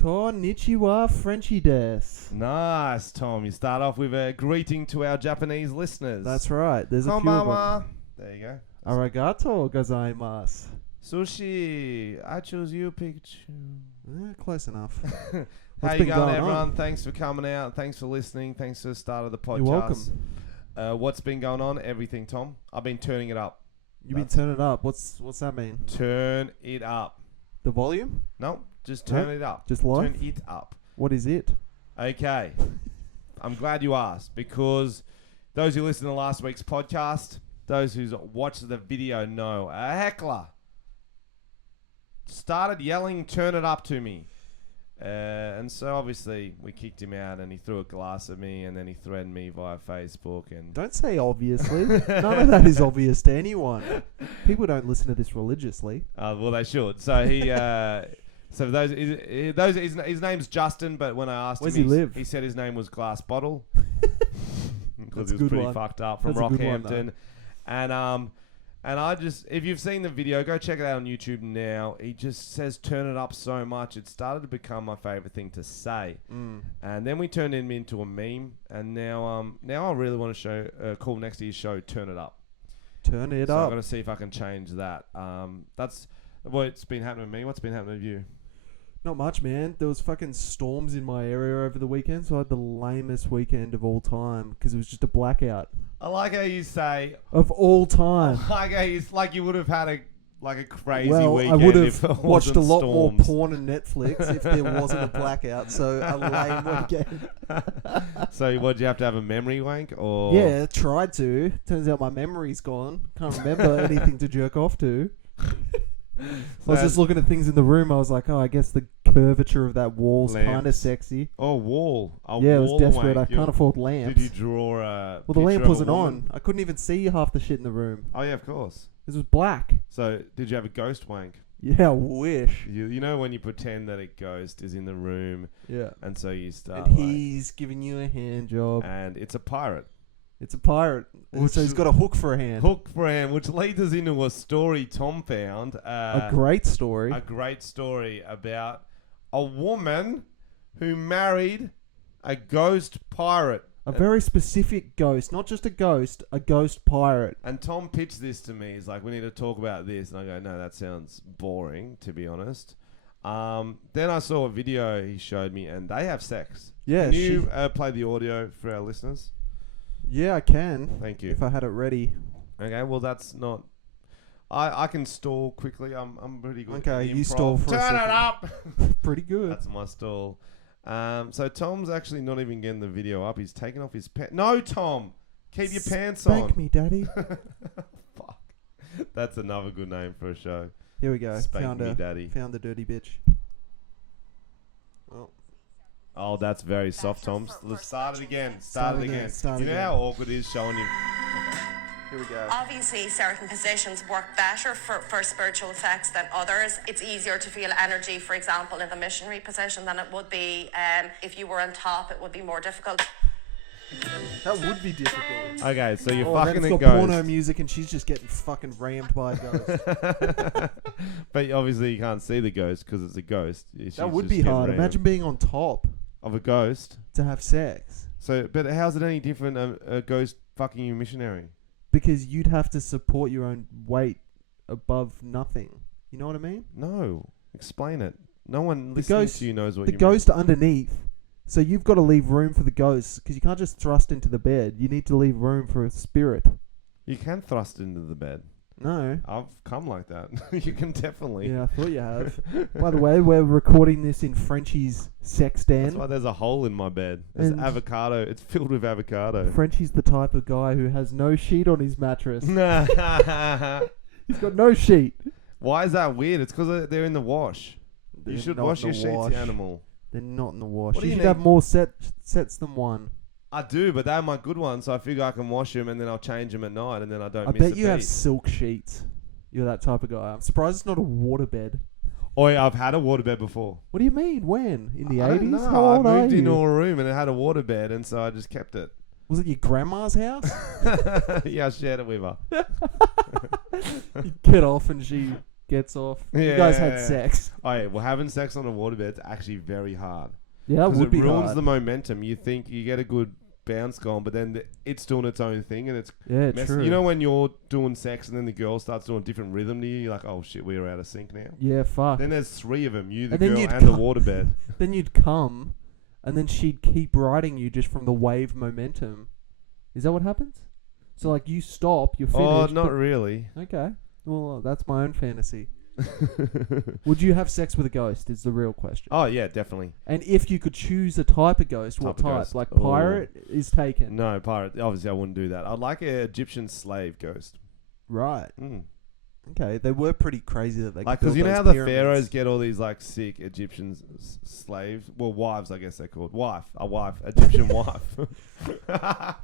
Konnichiwa, Frenchy des. Nice, Tom. You start off with a greeting to our Japanese listeners. That's right. There's a few of them. There you go. Arigato gozaimasu. Sushi, I choose you, Pikachu. Close enough. How you going, everyone? Thanks for coming out. Thanks for listening. Thanks for the start of the podcast. You're welcome. What's been going on? Everything, Tom. I've been turning it up. You've been turning it up. What's that mean? Turn it up. The volume? No, just turn it up. Just live? Turn it up. What is it? Okay. I'm glad you asked, because those who listened to last week's podcast, those who watched the video know a heckler started yelling, "Turn it up" to me. And so obviously we kicked him out, and he threw a glass at me, and then he threatened me via Facebook. And Don't say obviously. None of that is obvious to anyone. People don't listen to this religiously. well, they should. So he, so his name's Justin, but when I asked Where's him, he live? he said his name was Glass Bottle because That's he was pretty one. fucked up from That's a good one, Rockhampton. And I just, if you've seen the video, go check it out on YouTube now. He just says "turn it up" so much, it started to become my favorite thing to say. And then we turned him into a meme, and now I really want to call next year's show "Turn It Up." Turn it So up. I'm gonna see if I can change that. That's what's been happening with me. What's been happening with you? Not much, man. There was fucking storms in my area over the weekend, so I had the lamest weekend of all time because it was just a blackout. I like how you say Of all time. I like how you would have had a crazy Well, I weekend. would if have it watched wasn't a lot storms. more porn and Netflix if there wasn't a blackout. So a lame weekend. So what, did you have to have a memory wank, or? Yeah, tried to. Turns out my memory's gone. Can't remember anything to jerk off to. I was just looking at things in the room. I was like, oh, I guess the curvature of that wall's kind of sexy. Oh, wall. Yeah, it was desperate. Wank. I can't afford lamps. Did you draw a Well, the lamp picture of a wasn't woman? on. I couldn't even see half the shit in the room. Oh yeah, of course. This was black. So did you have a ghost wank? Yeah, I wish. You know when you pretend that a ghost is in the room, Yeah. and so you start. And he's giving you a hand job. And it's a pirate. It's a pirate. And so he's got a hook for a hand. Hook for a hand, which leads us into a story Tom found. A great story. A great story about a woman who married a ghost pirate. A very specific ghost. Not just a ghost pirate. And Tom pitched this to me. He's like, we need to talk about this. And I go, no, that sounds boring, to be honest. Then I saw a video he showed me, and they have sex. Yeah. Can you play the audio for our listeners? Yeah, I can. Thank you. If I had it ready. Okay, well, that's not... I can stall quickly. I'm pretty good. Okay, at you improv. stall for a Turn second. it up! Pretty good. That's my stall. So Tom's actually not even getting the video up. He's taking off his pants. No, Tom! Keep your pants on. Spank me, daddy. Fuck. That's another good name for a show. Here we go. Spank me, daddy. Found the dirty bitch. Oh, that's very soft, Tom. Let's start it again. Start it again. You know how awkward it is showing you... Here we go. Obviously, certain positions work better for spiritual sex than others. It's easier to feel energy, for example, in the missionary position than it would be if you were on top. It would be more difficult. That would be difficult. Okay, so you're then fucking it's a got porno ghost. music and she's just getting fucking rammed by a ghost. But obviously you can't see the ghost because it's a ghost. That would be hard. Imagine being on top of a ghost to have sex. So, but how's it any different? A ghost fucking you missionary? Because you'd have to support your own weight above nothing. You know what I mean? No, explain it. No one listening to you knows what you mean. The ghost underneath. So you've got to leave room for the ghost because you can't just thrust into the bed. You need to leave room for a spirit. You can thrust into the bed. No. I've come like that. You can definitely. Yeah, I thought you have. By the way, we're recording this in Frenchie's sex den. That's why there's a hole in my bed. There's And avocado. It's filled with avocado. Frenchie's the type of guy who has no sheet on his mattress. Nah. He's got no sheet. Why is that weird? It's because they're in the wash. They're You should not wash in your the sheets, wash. you animal. They're not in the wash. What do You you should have need? more sets than one. I do, but they're my good ones, so I figure I can wash them and then I'll change them at night and then I don't I miss bet a you have beat. silk sheets. You're that type of guy. I'm surprised it's not a waterbed. Oh, yeah, I've had a waterbed before. What do you mean? When? In the I don't 80s? know. How old I are moved you? into a room and it had a waterbed, and so I just kept it. Was it your grandma's house? Yeah, I shared it with her. You get off and she gets off. You guys had Yeah. sex. Oh yeah, well, having sex on a waterbed's actually very hard. Yeah, that 'Cause would it be ruins hard. the momentum. You think you get a good bounce going, but then it's doing its own thing, and it's Yeah, messy. true. You know when you're doing sex and then the girl starts doing a different rhythm to you, you're like, oh shit, we're out of sync now. Yeah, fuck. Then there's 3 of them, you, the And then girl, you'd and the come- waterbed. Then you'd come, and then she'd keep riding you just from the wave momentum. Is that what happens? So like you stop, you're finished. Oh, not but- really. Okay. Well, that's my own fantasy. Would you have sex with a ghost? Is the real question. Oh yeah, definitely. And if you could choose a type of ghost, what Type of type? ghost. Like Oh. pirate is taken. No, pirate. Obviously, I wouldn't do that. I'd like an Egyptian slave ghost. Right. Mm. Okay. They were pretty crazy that they Like, could because build you know how those the pyramids. pharaohs get all these like sick Egyptian slaves, well, wives, I guess they're called. A wife, Egyptian wife.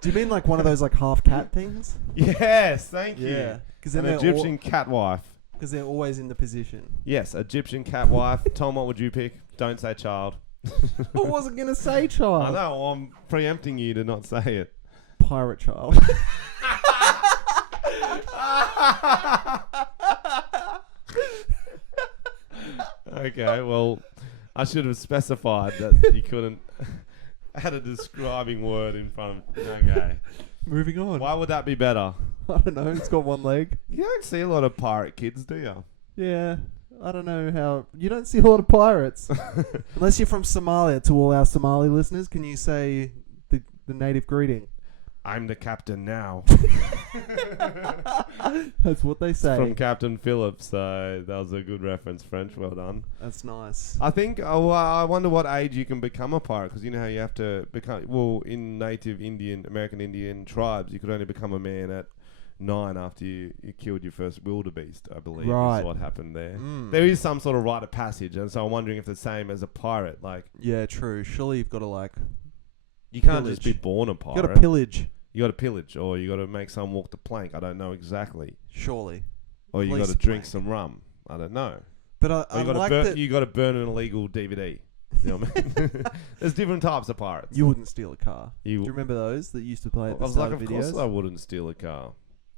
Do you mean like one of those like half cat things? Yes, thank you. Yeah. Because An Egyptian cat wife. Because they're always in the position. Yes, Egyptian cat wife. Tom, what would you pick? Don't say child. I wasn't gonna say child. I know. I'm preempting you to not say it. Pirate child. Okay, well, I should have specified that you couldn't add a describing word in front of. Okay. Moving on. Why would that be better? I don't know. It's got one leg. You don't see a lot of pirate kids, do you? Yeah. I don't know how. You don't see a lot of pirates. Unless you're from Somalia. To all our Somali listeners, can you say the native greeting? I'm the captain now. That's what they say. From Captain Phillips, so that was a good reference, French. Well done. That's nice. I think, I wonder what age you can become a pirate, because you know how you have to become, well, in native American Indian tribes, you could only become a man at 9 after you killed your first wildebeest, I believe, Right. is what happened there. Mm. There is some sort of rite of passage, and so I'm wondering if the same as a pirate, like, Yeah, true. Surely you've got to like. you can't just be Pillage. born a You pirate. got to pillage. You got to pillage, or you got to make someone walk the plank. I don't know exactly. Surely. Or At you got to least drink plank. some rum. I don't know. But Or I you got like to that you got to burn an illegal DVD. You know what I mean? There's different types of pirates. you wouldn't steal a car. You- Do you remember those that used to play I at the was start like, of of course videos? I wouldn't steal a car,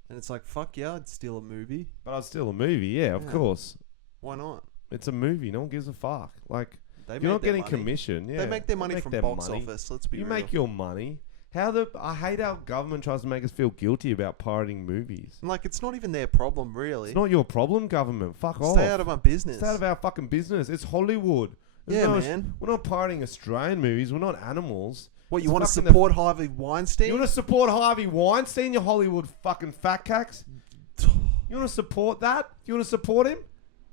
And it's like, fuck yeah, I'd steal a movie. but I'd steal a movie. Yeah, of Yeah. course. Why not? It's a movie. No one gives a fuck. Like, They you're make not their getting money. commission. Yeah, They make their money make from their box money. office. Let's be You real. make your money. I hate how government tries to make us feel guilty about pirating movies. Like, it's not even their problem, really. It's not your problem, government. Fuck off. Stay out of my business. Stay out of our fucking business. It's Hollywood. There's Yeah, no- man. We're not pirating Australian movies. We're not animals. What, you It's want to fucking the- support Harvey Weinstein? You want to support Harvey Weinstein, you Hollywood fucking fat cacks? You want to support that? You want to support him?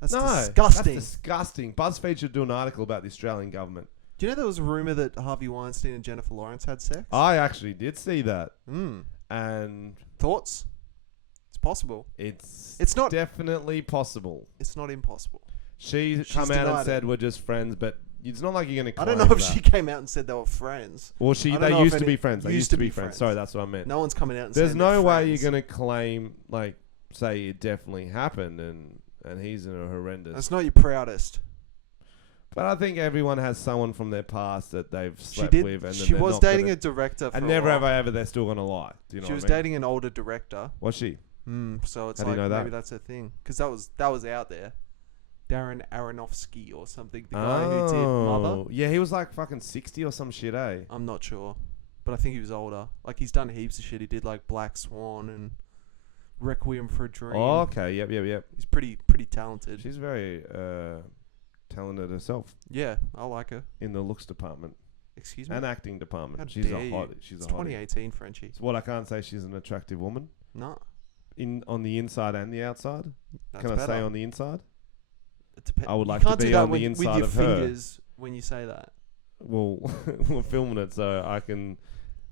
That's No. disgusting. That's disgusting. BuzzFeed should do an article about the Australian government. Do you know there was a rumor that Harvey Weinstein and Jennifer Lawrence had sex? I actually did see that. And Thoughts? It's possible. it's not- definitely possible. It's not impossible. She's come out denied and it. said we're just friends, but it's not like you're going to I claim don't know if that. she came out and said they were friends. Well, I don't they know if used to any- be friends. They used to be friends. Sorry, that's what I meant. No one's coming out and There's saying no they're way you're friends. going to claim, like, say it definitely happened and he's in a horrendous. That's not your proudest. But I think everyone has someone from their past that they've She slept did. with. And She they're was not dating gonna, a director. For and a never while. have I ever, they're still going to lie. Do you know She what was I mean? dating an older director. Was she? So it's How do you like know that? maybe that's her thing. Because that was out there. Darren Aronofsky or something. The guy who did Mother. Yeah, he was like fucking 60 or some shit, eh? I'm not sure. But I think he was older. Like, he's done heaps of shit. He did, like, Black Swan and Requiem for a Dream. Oh, okay. Yep. He's pretty talented. She's very talented herself Yeah, I like her. in the looks department Excuse me? and acting department. How She's dare a you. hottie. She's It's a hottie. 2018, Frenchy. So what I can't say, she's an attractive woman No. on the inside and the outside. That's Can I better. say on the inside? It depends. I would You like to can't do be that on the with inside your of her. fingers when you say that. Well, we're filming it, so I can.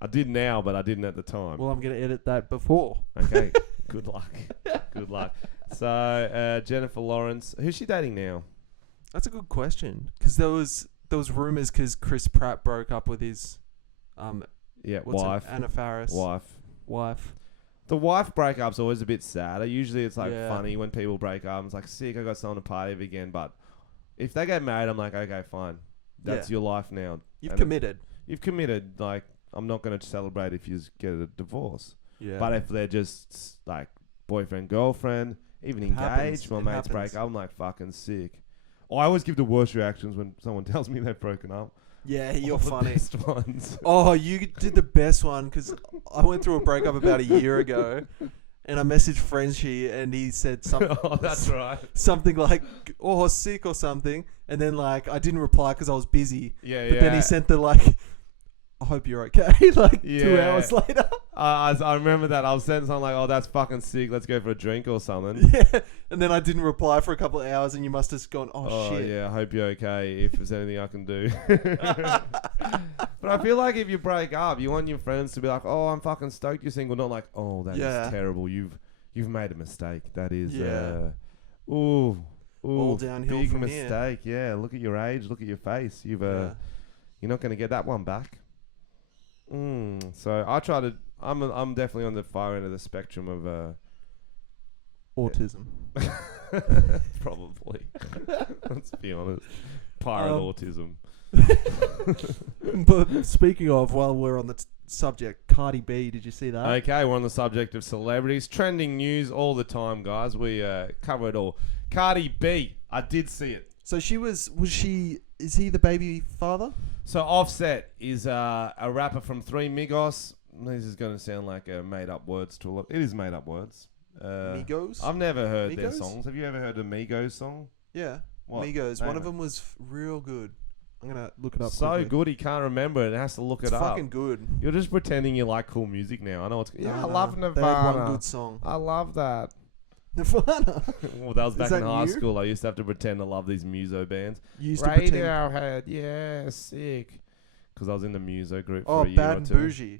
I did now, but I didn't at the time. Well, I'm going to edit that before. Okay. Good luck. Good luck. So Jennifer Lawrence, who's she dating now? That's a good question. Because there was rumors because Chris Pratt broke up with his Yeah, what's wife. Anna Faris. Wife. The wife breakup's always a bit sad. Usually it's like Yeah. funny when people break up. It's like, sick, I got someone to party with again. But if they get married, I'm like, okay, fine. That's Yeah. your life now. You've And committed. You've committed. Like, I'm not going to celebrate if you get a divorce. Yeah. But if they're just like boyfriend, girlfriend, even It happens. engaged. My It mates break happens. up. I'm like fucking sick. I always give the worst reactions when someone tells me they've broken up. Yeah, you're All the funny. best ones. Oh, you did the best one because I went through a breakup about a year ago, and I messaged Frenchy, and he said something. Oh, that's right. Something like, "Oh, sick" or something, and then like I didn't reply because I was busy. Yeah, But yeah. then he sent the like, "I hope you're okay." Like 2 Yeah. hours later. I remember that. I was saying something like, "Oh, that's fucking sick. Let's go for a drink or something." Yeah, and then I didn't reply for a couple of hours, and you must have gone, "Oh, shit." Yeah, I hope you're okay. If there's anything I can do. But I feel like if you break up, you want your friends to be like, "Oh, I'm fucking stoked you're single," not like, "Oh, that Yeah. is terrible. You've made a mistake. That is, Yeah. ooh, All downhill big from mistake. Yeah, look at your age. Look at your face. You're not going to get that one back." So I try to. I'm definitely on the far end of the spectrum of Autism. probably. Let's be honest. Pirate autism. But speaking of, while we're on the subject, Cardi B, did you see that? Okay, we're on the subject of celebrities. Trending news all the time, guys. We cover it all. Cardi B, I did see it. So is he the baby father? So Offset is a rapper from Three Migos. This is going to sound like made-up words to a lot. It is made-up words. Migos? I've never heard their Migos? songs. Have you ever heard a Migos song? Yeah. What? Migos. Name One of it. them was real good. I'm going to look it up So quickly. good he can't remember it. It has to look It's it up. fucking good. You're just pretending you like cool music now. I know it's... Yeah, I love They had Nirvana. one good song. I love that. Nirvana. Well, that was back Is in that high you? school. I used to have to pretend I love these muso bands. You used to pretend. Radiohead, yeah, sick. Because I was in the muso group Oh, for a year Bad or and two. Bougie.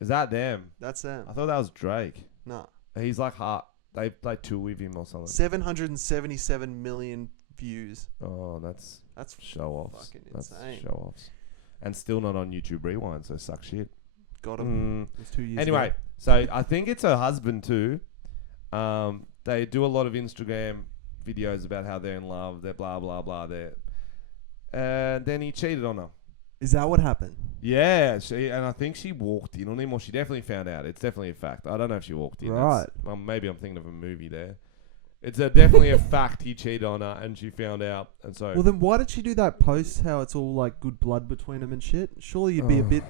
Is that them? That's them. I thought that was Drake. No. He's like hard. They tour with him or something. 777 million views. Oh, that's That's show offs. fucking That's insane. show offs. And still not on YouTube Rewind, so suck shit. got him. It was 2 years Anyway, ago. so I think it's her husband too. They do a lot of Instagram videos about how they're in love. They're blah blah blah. And then he cheated on her. Is that what happened? Yeah, and I think she walked in on him, or she definitely found out. It's definitely a fact. I don't know if she walked in. Right. Maybe I'm thinking of a movie there. It's definitely a fact he cheated on her, and she found out, and so. Well, then why did she do that post? How it's all like good blood between them and shit. Surely you'd be a bit.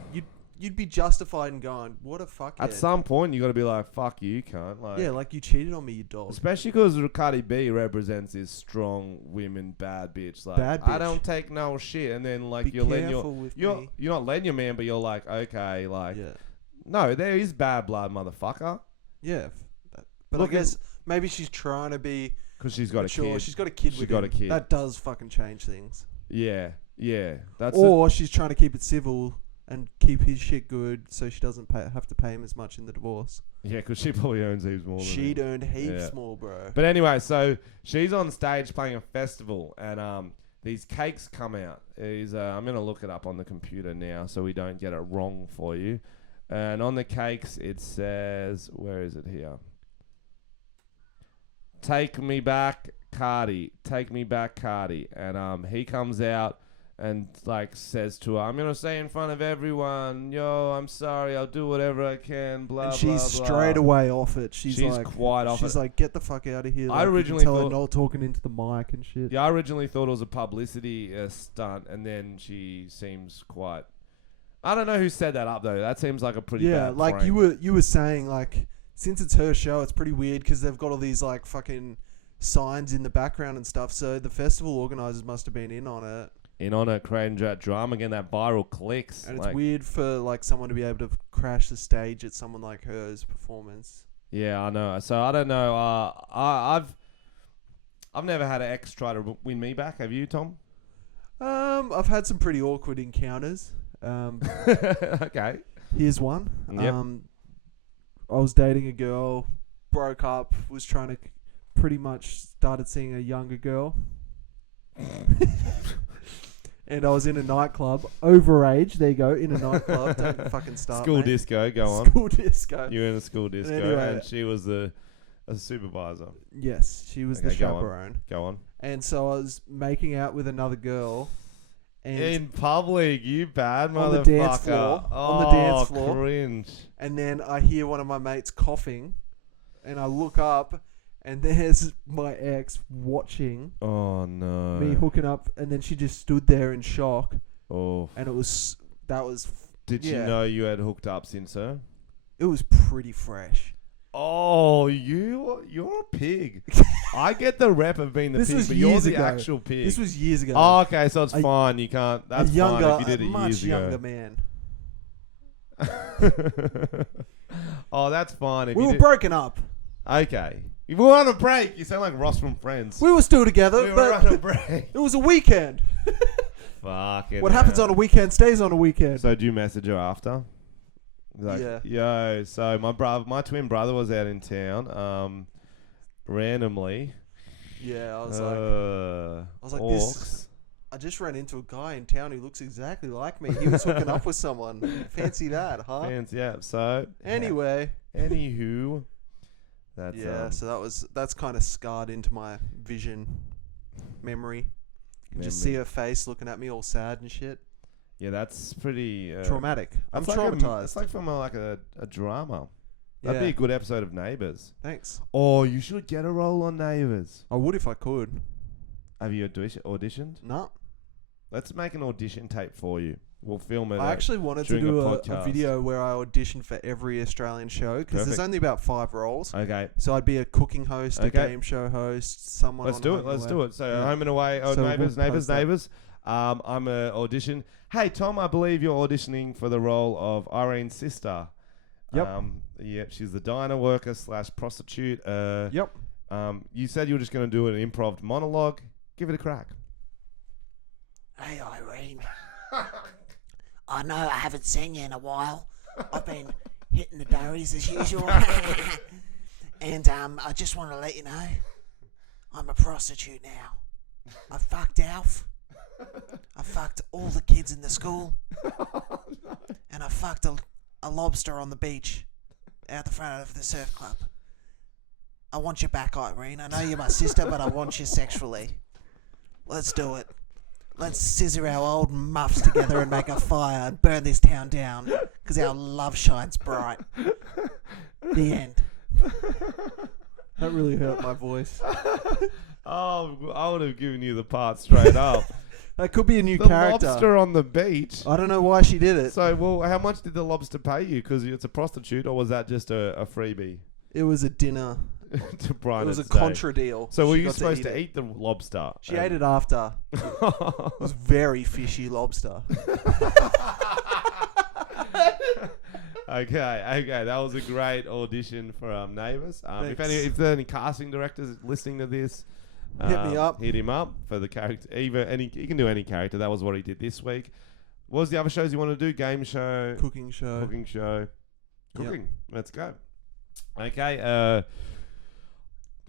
You'd be justified in going, what a fuckhead. At some point, you got to be like, "Fuck you, cunt!" Like, yeah, like you cheated on me, you dog. especially because Cardi B represents this strong women, bad bitch. Like, Bad I bitch. don't take no shit, and then like Be you're letting careful with you're me. you're not letting your man, but you're like, okay, like, Yeah, no, there is bad blood, motherfucker, yeah. But Look I guess maybe she's trying to be because she's got a mature. kid. She's got a kid She's with got him. a kid. That does fucking change things. Yeah, that's Or she's trying to keep it civil and keep his shit good, so she doesn't have to pay him as much in the divorce. yeah, because she probably earns heaps more. Than She'd him. earned heaps Yeah. more, bro. But anyway, so she's on stage playing a festival, and these cakes come out. I'm gonna look it up on the computer now, so we don't get it wrong for you. And on the cakes, it says, where is it here? Take me back, Cardi. Take me back, Cardi. And he comes out and like says to her, "I'm gonna say in front of everyone, yo, I'm sorry, I'll do whatever I can." Blah And she's blah, straight blah. away off it. She's like, quite off she's it. like, get the fuck out of here. I Like, you can originally tell her thought- not talking into the mic and shit. Yeah, I originally thought it was a publicity stunt, and then she seems quite. I don't know who set that up though. That seems like a pretty Yeah, bad like prank. you were saying, like, since it's her show, it's pretty weird because they've got all these like fucking signs in the background and stuff. So the festival organizers must have been in on it. In on it, creating that drama, getting that viral clicks. And like, it's weird for like someone to be able to crash the stage at someone like her's performance. Yeah, I know. So I don't know. I've never had an ex try to win me back. Have you, Tom? I've had some pretty awkward encounters. Okay. Here's one. Yep. I was dating a girl, broke up, was trying to pretty much started seeing a younger girl. And I was in a nightclub, overage. There you go, in a nightclub. Don't fucking start. School mate. disco. Go on. School disco. You were in a school disco, Anyway. and she was a supervisor. Yes, she was the Okay, go on. chaperone. Go on. And so I was making out with another girl. And In public, you bad motherfucker. On the dance floor. Oh, On the dance floor. Cringe. And then I hear one of my mates coughing, and I look up, And there's my ex watching Oh no. me hooking up, and then she just stood there in shock. Oh. And that was. Did you know you had hooked up since her? It was pretty fresh. Oh, you're a pig. I get the rep of being the This pig, was but you're years the ago. actual pig. This was years ago. Oh, okay, so it's fine. You can't. That's fine if you did it much years younger ago. man. Oh, that's fine. If We you were did- broken up. Okay. If we were on a break. You sound like Ross from Friends. We were still together, We were on a but break. it was a weekend. Fucking What happens hell. on a weekend stays on a weekend. So do you message her after? Like, Yeah. Yo, so my twin brother was out in town, randomly. Yeah, I was like, orcs. this. I just ran into a guy in town who looks exactly like me. He was hooking up with someone. Fancy that, huh? Fans, yeah. So Anyway. Anywho, that's so that's kind of scarred into my vision memory. You can just see her face looking at me all sad and shit. Yeah, that's pretty traumatic. I'm like traumatized. It's like from a drama. That'd be a good episode of Neighbours. Thanks. Oh, you should get a role on Neighbours. I would if I could. Have you auditioned? No. Let's make an audition tape for you. We'll film it. I actually wanted to during do a a podcast. video where I auditioned for every Australian show because there's Perfect. only about 5 roles. Okay. So I'd be a cooking host, a Okay. game show host, someone. Let's on do Home it. and Let's Away. do it. So Yeah. Home and Away. Oh, So neighbours. we'll post that. I'm a audition. Hey Tom, I believe you're auditioning for the role of Irene's sister. Yep. Yep. She's the diner worker / prostitute. Yep. You said you were just going to do an improv monologue. Give it a crack. Hey Irene, I know I haven't seen you in a while. I've been hitting the durries as usual. And I just want to let you know, I'm a prostitute now. I fucked Alf. I fucked all the kids in the school. And I fucked a lobster on the beach out the front of the surf club. I want you back, Irene. I know you're my sister, but I want you sexually. Let's do it. Let's scissor our old muffs together and make a fire and burn this town down, because our love shines bright. The end. That really hurt my voice. Oh, I would have given you the part straight up. That could be a new The character. lobster on the beach. I don't know why she did it. So, well, how much did the lobster pay you? Because it's a prostitute, or was that just a freebie It was a dinner. to Brian? It was a at stake? contra deal. So, were She you got supposed it. to eat the lobster? She ate it after. It was very fishy lobster. Okay, that was a great audition for Neighbours. If Thanks. there are any casting directors listening to this, Hit me up. Hit him up for the character. He can do any character. That was what he did this week. What was the other shows you want to do? Game show, Cooking show. cooking show, Yep. cooking. Let's go. Okay.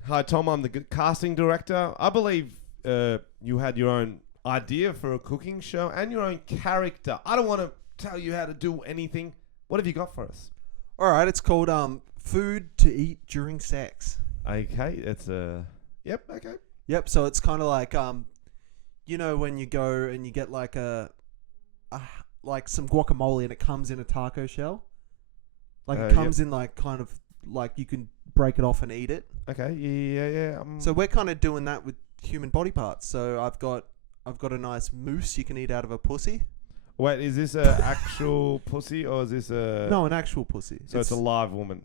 Hi Tom, I'm the casting director. I believe you had your own idea for a cooking show and your own character. I don't want to tell you how to do anything. What have you got for us? All right, it's called Food to Eat During Sex. Okay, it's a... Yep, okay. Yep, so it's kind of like, you know, when you go and you get like like some guacamole and it comes in a taco shell? Like it comes in like kind of like you can break it off and eat it. Okay, yeah. So we're kind of doing that with human body parts. So I've got a nice mousse you can eat out of a pussy. Wait, is this a actual pussy or is this a... No, an actual pussy. So it's a live woman.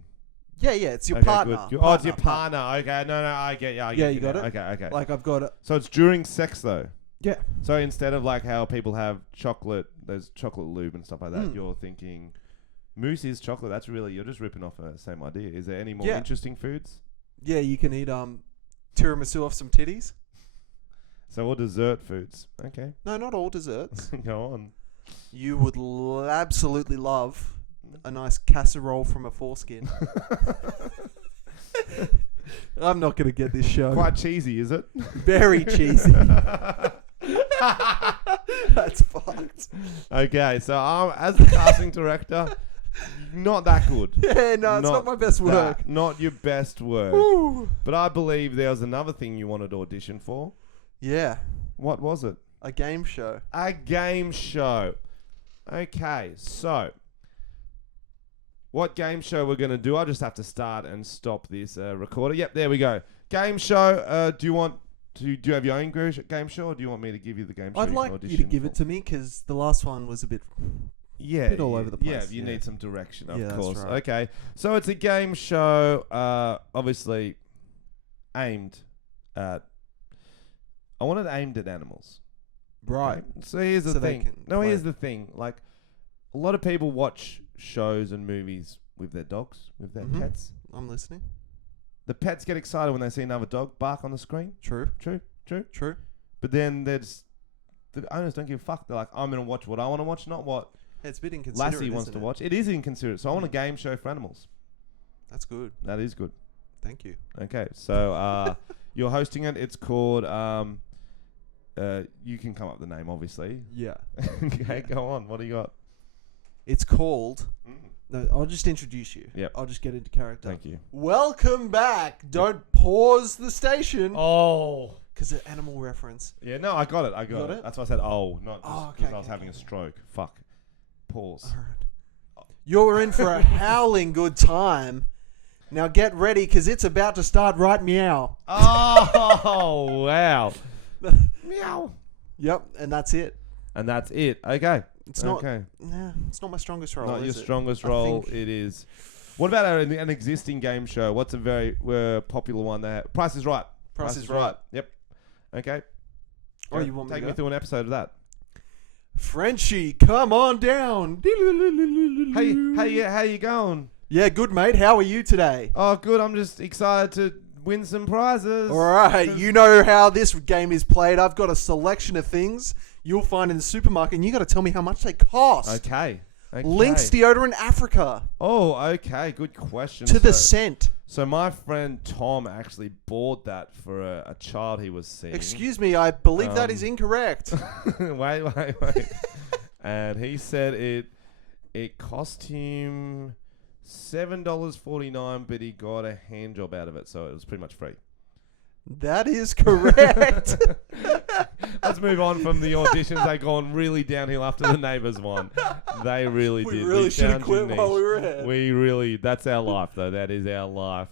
Yeah, it's your Okay, partner. good. It's your partner. Okay, no, I get you. Yeah, you got now. it? Okay. Like I've got So it's during sex though. Yeah. So instead of like how people have chocolate, there's chocolate lube and stuff like that, you're thinking mousse is chocolate. That's really, you're just ripping off the same idea. Is there any more interesting foods? Yeah, you can eat tiramisu off some titties. So all dessert foods. Okay. No, not all desserts. Go on. You would absolutely love a nice casserole from a foreskin. I'm not going to get this show. Quite cheesy, is it? Very cheesy. That's fucked. Okay, so as the casting director, not that good. Yeah, no, it's not my best work. Not your best work. Woo. But I believe there was another thing you wanted to audition for. Yeah, What was it? a game show. A game show. Okay, so what game show we're going to do? I just have to start and stop this recorder. Yep, there we go. Game show. Do you have your own game show, or do you want me to give you the game show? I'd like you to give it to me because the last one was a bit all over the place. Yeah, you need some direction, of Yeah, that's course. right. Okay, so it's a game show, obviously aimed at. I want it aimed at animals. Right. Okay? So here's the So they thing. can No, play. here's the thing. Like, a lot of people watch shows and movies with their dogs, with their Mhm. pets. I'm listening. The pets get excited when they see another dog bark on the screen. True. True. But then the owners don't give a fuck. They're like, I'm going to watch what I want to watch, not what It's a bit inconsiderate. Lassie wants to isn't it? watch. It is inconsiderate. So I want a game show for animals. That's good. That is good. Thank you. Okay. So you're hosting it. It's called... you can come up with the name, obviously. Yeah. Okay, go on. What do you got? It's called. No, I'll just introduce you. Yep. I'll just get into character. Thank you. Welcome back. Don't pause the station. Oh. Because an animal reference. Yeah, no, I got it. Got it? That's why I said, not Oh, because okay, I was okay, having a stroke. Fuck. Pause. All right. You're in for a howling good time. Now get ready because it's about to start right meow. Oh, wow. Meow. Yep, and that's it. And that's it. Okay. It's not. Okay. Nah, it's not my strongest role. Not your is it? strongest I role. think- It is. What about an existing game show? What's a very popular one that Price is Right. Price is Right. Yep. Okay. Oh, you want me Take to me go? through an episode of that. Frenchy, come on down. Hey, how you going? Yeah, good mate. How are you today? Oh, good. I'm just excited to win some prizes. All right, you know how this game is played. I've got a selection of things you'll find in the supermarket, and you got to tell me how much they cost. Okay. Lynx deodorant Africa Oh, okay. Good question. to the scent. So my friend Tom actually bought that for a child he was seeing. Excuse me, I believe that is incorrect. wait. And he said it cost him $7.49, but he got a hand job out of it, so it was pretty much free. That is correct. Let's move on from the auditions. They gone really downhill after the Neighbours one. They really We did. really should have found your quit while niche. we were ahead. That's our life, though. That is our life.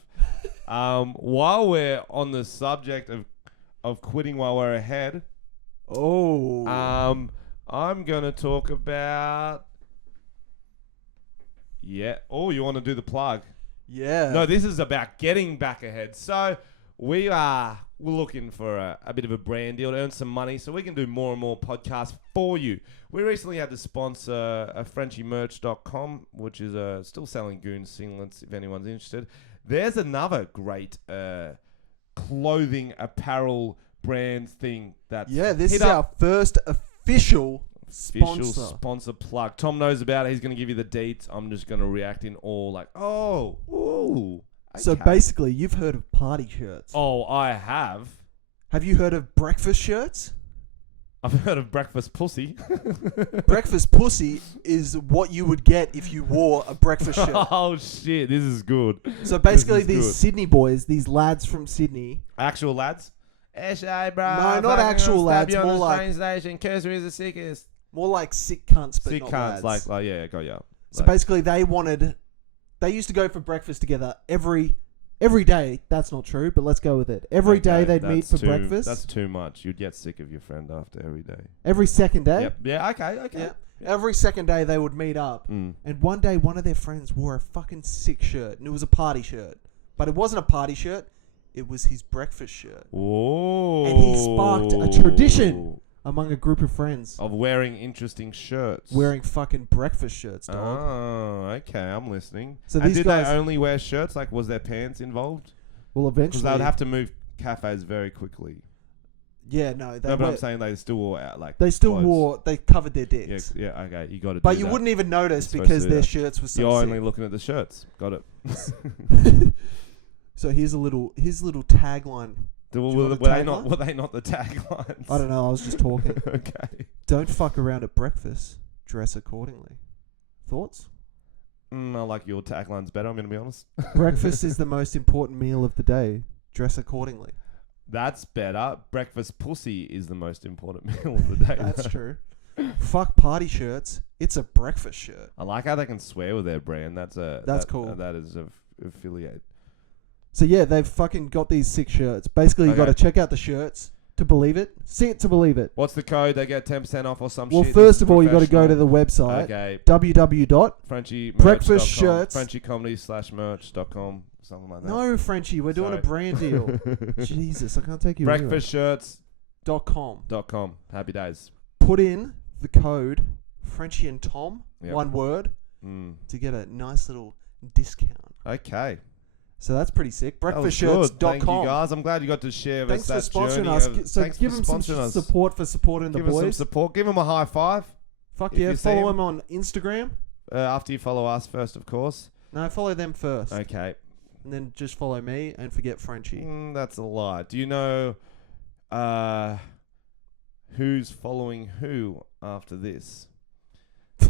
While we're on the subject of quitting while we're ahead, Oh. I'm going to talk about... Yeah. Oh, you want to do the plug? Yeah. No, this is about getting back ahead. So we're looking for a bit of a brand deal to earn some money so we can do more and more podcasts for you. We recently had to sponsor FrenchyMerch.com, which is still selling Goon singlets if anyone's interested. There's another great clothing apparel brand thing that's Yeah, this hit is up our first official sponsor plug. Tom knows about it. He's going to give you the deets. I'm just going to react in all like, oh, ooh. So okay. basically, you've heard of party shirts. Oh, I have. Have you heard of breakfast shirts? I've heard of breakfast pussy. Breakfast pussy is what you would get if you wore a breakfast shirt. Oh, shit. This is good. So basically, This is these good. Sydney boys, these lads from Sydney. Actual lads? Eshay, bro. No, not actual lads, more like- train station. Cursory is the sickest. More like sick cunts, but Sick not cunts. lads. Like, yeah, got ya. So Like, basically, they used to go for breakfast together every day. That's not true, but let's go with it. Every day okay, they'd meet for that's breakfast. That's too much. You'd get sick of your friend after every day. Every second day. Yep. Yeah, okay. Yeah. Every second day they would meet up. Mm. And one day one of their friends wore a fucking sick shirt. And it was a party shirt. But it wasn't a party shirt. It was his breakfast shirt. Whoa. And he sparked a tradition among a group of friends. of wearing interesting shirts. Wearing fucking breakfast shirts, dog. Oh, okay. I'm listening. So and these did guys- they only wear shirts? Like, was there pants involved? Well, Because eventually... they would have to move cafes very quickly. Yeah, no. They, No, but I'm were- saying they still wore out like. they still clothes. wore... They covered their Yeah, dicks. yeah. Okay, you got to. But do you that. wouldn't even notice You're supposed because to do their that. shirts were so You're sick. only looking at the shirts. Got it. So his little tagline. Were you want a they not? tagline? Were they not the taglines? I don't know. I was just talking. Okay. Don't fuck around at breakfast. Dress accordingly. Thoughts? I like your taglines better. I'm gonna be honest. Breakfast is the most important meal of the day. Dress accordingly. That's better. Breakfast pussy is the most important meal of the day. That's true. Fuck party shirts. It's a breakfast shirt. I like how they can swear with their brand. That's Cool. That is affiliate. So yeah, they've fucking got these sick shirts. Basically, you got to Okay. check out the shirts to believe it. See it to believe it. What's the code? They get 10% off or some Well, shit. first of all, you got to go to the professional. website Okay. www. Breakfast shirts. FrenchyComedy/merch.com. Something like that. No, Frenchie, we're doing a Sorry. brand deal. Jesus, I can't take you anywhere. Breakfastshirts.com. Happy days. Put in the code Frenchie and Tom, Yep. one word, Mm. to get a nice little discount. Okay. So that's pretty sick. That was good. Thank you, Breakfastshirts.com. guys. I'm glad you got to share with Thanks us for that sponsoring journey. us. So Thanks give for them some sponsoring us. support for supporting the Give us some boys. support. Give them a high five. Fuck if yeah. you see Follow him. them on Instagram. After you follow us first, of course. No, follow them first. Okay. And then just follow me and forget Frenchie. That's a lie. Do you know who's following who after this?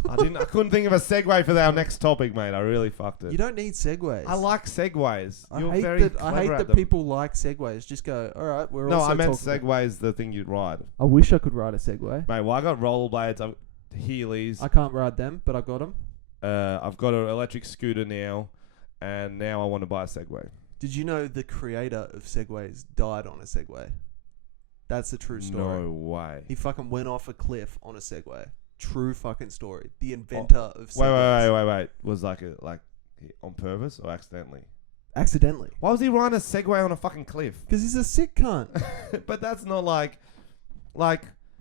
I couldn't think of a segue for our next topic, mate. I really fucked it. You don't need segues. I like segues. I You're hate very that. I hate clever at that them. people like segues. Just go. All right, we're No, also I meant talking about-" segues, the thing you'd ride. I wish I could ride a Segway. Mate, well, I got rollerblades, I've Heelys. I can't ride them, but I got them. I've got an electric scooter now, and now I want to buy a Segway. Did you know the creator of Segways died on a Segway? That's a true story. No way. He fucking went off a cliff on a Segway. True fucking story. The inventor of Segways. Wait. Was like on purpose or accidentally? Accidentally. Why was he riding a Segway on a fucking cliff? Because he's a sick cunt. But that's not like,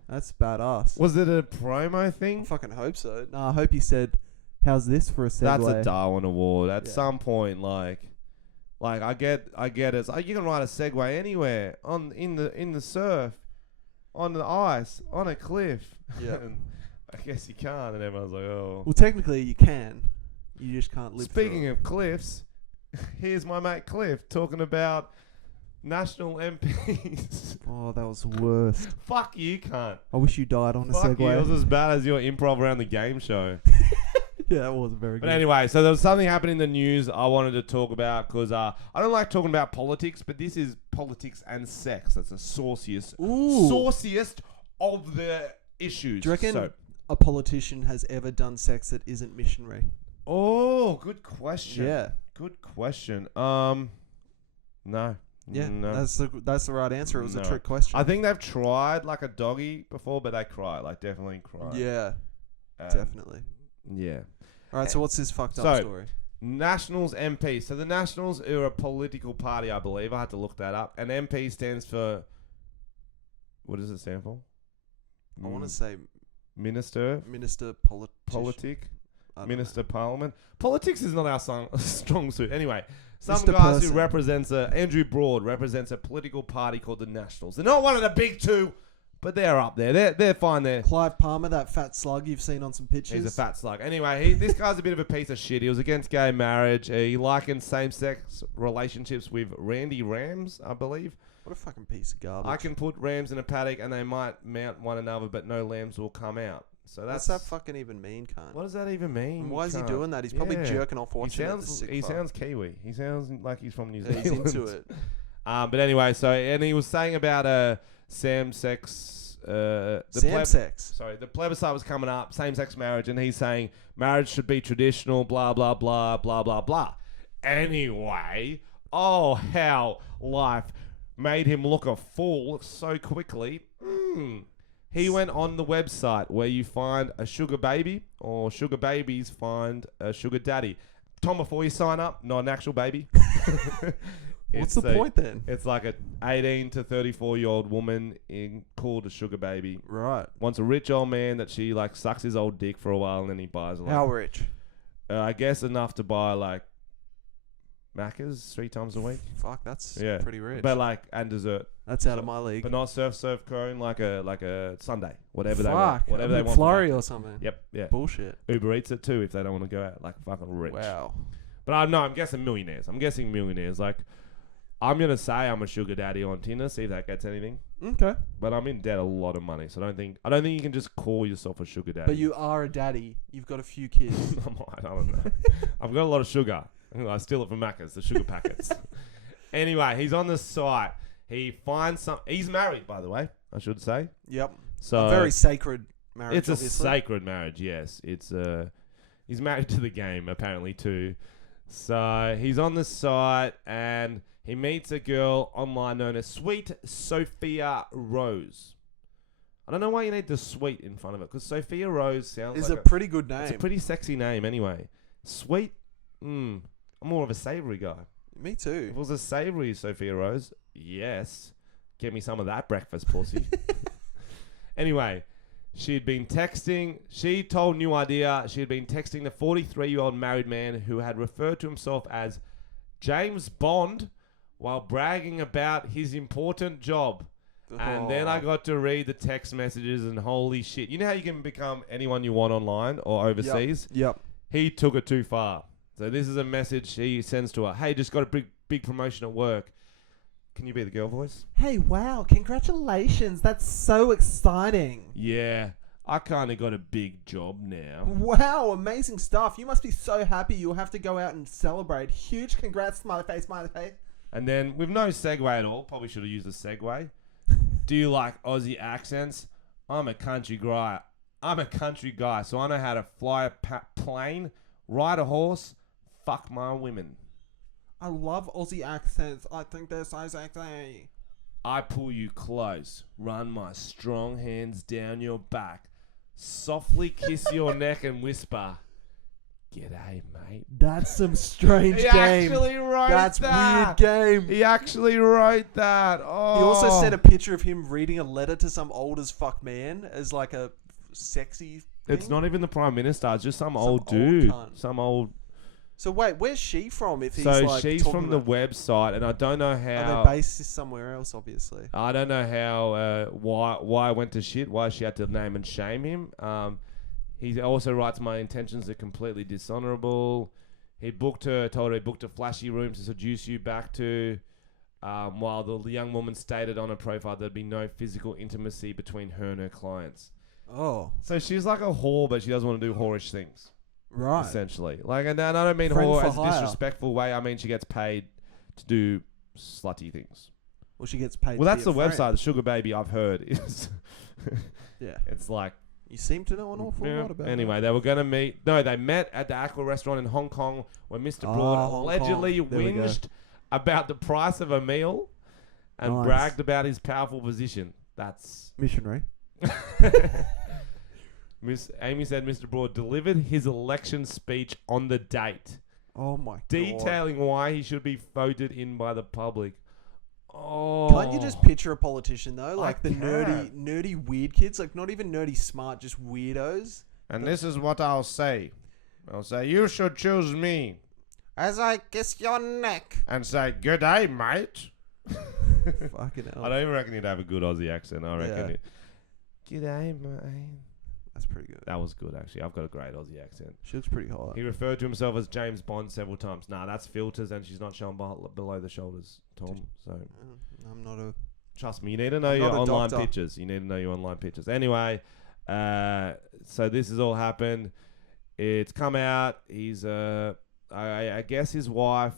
That's badass. was it a promo I thing? fucking hope so. No, I hope he said, how's this for a Segway? That's a Darwin Award. At Yeah. some point, like I get it. It's like you can ride a Segway anywhere in the surf, on the ice, on a cliff. Yeah. And I guess you can't, and everyone's like, oh. Well, technically you can. You just can't live Speaking through it. of cliffs, here's my mate Cliff talking about national MPs. Oh, that was the worst. Fuck you, cunt. I wish you died on a Fuck you. It was Segway. as bad as your improv around the game show. Yeah, that wasn't very But good. anyway, so there was something happening in the news I wanted to talk about because I don't like talking about politics, but this is politics and sex. That's the sauciest of the issues. Do you reckon So, a politician has ever done sex that isn't missionary? oh, good question. Yeah. Good question. No. Yeah, No. that's the right answer. It was No. a trick question. I think they've tried like a doggy before, but they cry. Like definitely cry. Yeah, Um, definitely. Yeah. All right, so what's this fucked up So- story? Nationals MP. So the Nationals are a political party, I believe. I had to look that up. And MP stands for. What does it stand for? I want to say Minister. minister Politic. I don't Minister Parliament. Politics is not our strong suit. Anyway, some Mr. guys Person. who represents Andrew Broad represents a political party called the Nationals. They're not one of the big two, but they're up there. They're fine there. know. Clive Palmer, that fat slug you've seen on some pictures. He's a fat slug. Anyway, this guy's a bit of a piece of shit. He was against gay marriage. He likened same-sex relationships with Randy Rams, I believe. What a fucking piece of garbage. I can put rams in a paddock and they might mount one another, but no lambs will come out. So What's that's that fucking even mean, cunt? What does that even mean? And why is he cunt? doing that? He's probably Yeah. jerking off He watching it. the sounds sick he fuck. sounds Kiwi. He sounds like he's from New Yeah, Zealand. he's into it. But anyway, and he was saying about same-sex. The Sam-sex. the plebiscite was coming up, same-sex marriage, and he's saying marriage should be traditional, blah, blah, blah, blah, blah, blah. Anyway, oh, how life made him look a fool so quickly. He went on the website where you find a sugar baby, or sugar babies find a sugar daddy. Tom, before you sign up, not an actual baby. What's the point then? It's like a 18 to 34-year-old woman called a sugar baby. Right. Wants a rich old man that she like sucks his old dick for a while and then he buys her. How rich? I guess enough to buy like Macca's 3 times a week. Fuck, that's Yeah. pretty rich. But like and dessert. That's out of my league. But not surf cone like a Sunday. Whatever they Fuck. want. Whatever a they want. for McFlurry breakfast. or something. Yep, yeah. Bullshit. Uber Eats it too if they don't want to go out. Like fucking rich. Wow. But I'm guessing millionaires. I'm guessing millionaires. Like I'm gonna say I'm a sugar daddy on Tinder, see if that gets anything. Okay. But I'm in debt a lot of money, so I don't think you can just call yourself a sugar daddy. But you are a daddy. You've got a few kids. I don't know. I've got a lot of sugar. I steal it from Macca's, the sugar packets. Anyway, he's on the site. He finds some. He's married, by the way. I should say. Yep. So A very sacred marriage. it's a obviously. sacred marriage. Yes, it's he's married to the game apparently too. So he's on the site and he meets a girl online known as Sweet Sophia Rose. I don't know why you need the sweet in front of it, because Sophia Rose sounds Is like a pretty good name. It's a pretty sexy name anyway. Sweet, I'm more of a savoury guy. Me If too. it was a savoury Sophia Rose, yes. Get me some of that breakfast, pussy. Anyway, she'd been texting. She told New Idea she had been texting the 43-year-old married man who had referred to himself as James Bond while bragging about his important job. And then I got to read the text messages and holy shit. You know how you can become anyone you want online or overseas? Yep. He took it too far. So this is a message he sends to her. Hey, just got a big promotion at work. Can you be the girl voice? Hey, wow. Congratulations. That's so exciting. Yeah, I kind of got a big job now. Wow, amazing stuff. You must be so happy you'll have to go out and celebrate. Huge congrats, smiley face, smiley face. And then with no segue at all, probably should have used a segue. Do you like Aussie accents? I'm a country guy. So I know how to fly a plane, ride a horse, fuck my women. I love Aussie accents. I think they're so sexy. I pull you close, run my strong hands down your back, softly kiss your neck and whisper, "G'day, mate." That's some strange He game. actually wrote That's that. weird game. He actually wrote that. Oh. He also sent a picture of him reading a letter to some old as fuck man as like a sexy thing. It's not even the Prime Minister. It's just some old old dude. cunt. Some old... So wait, where's she from? If he's So like she's talking from the about, website, and I don't know are how... they based somewhere else? Obviously. I don't know how... why it went to shit. Why she had to name and shame him. He also writes, "My intentions are completely dishonourable." He told her he booked a flashy room to seduce you back to, while the young woman stated on her profile there'd be no physical intimacy between her and her clients. Oh, So she's like a whore, but she doesn't want to do whorish things, right. essentially. Like, and I don't mean Friend whore for as a hire. disrespectful way. I mean she gets paid to do slutty things. Well, she gets paid. Well, to that's be the a website. friend. The Sugar Baby, I've heard, is... Yeah. It's like... You seem to know an awful lot about. Anyway, they were going to meet... No, they met at the Aqua restaurant in Hong Kong where Mr. Broad Hong allegedly Kong. There we go. whinged about the price of a meal and Nice. bragged about his powerful position. That's... Missionary. Miss Amy said Mr. Broad delivered his election speech on the date, Oh my god. detailing why he should be voted in by the public. Oh. Can't you just picture a politician though, like the can. nerdy weird kids, like not even nerdy smart, just weirdos. And this is what I'll say. I'll say, you should choose me. As I kiss your neck. And say, "Good day, mate." Fucking hell. I don't even reckon he'd have a good Aussie accent. I reckon Yeah. it. G'day, mate. That's pretty good. That was good, actually. I've got a great Aussie accent. She looks pretty hot. He referred to himself as James Bond several times. Nah, that's filters, and she's not showing below the shoulders, Tom. So I'm not a. trust me, you need to know I'm your not a online doctor. pictures. You need to know your online pictures. Anyway, so this has all happened. It's come out. He's I guess his wife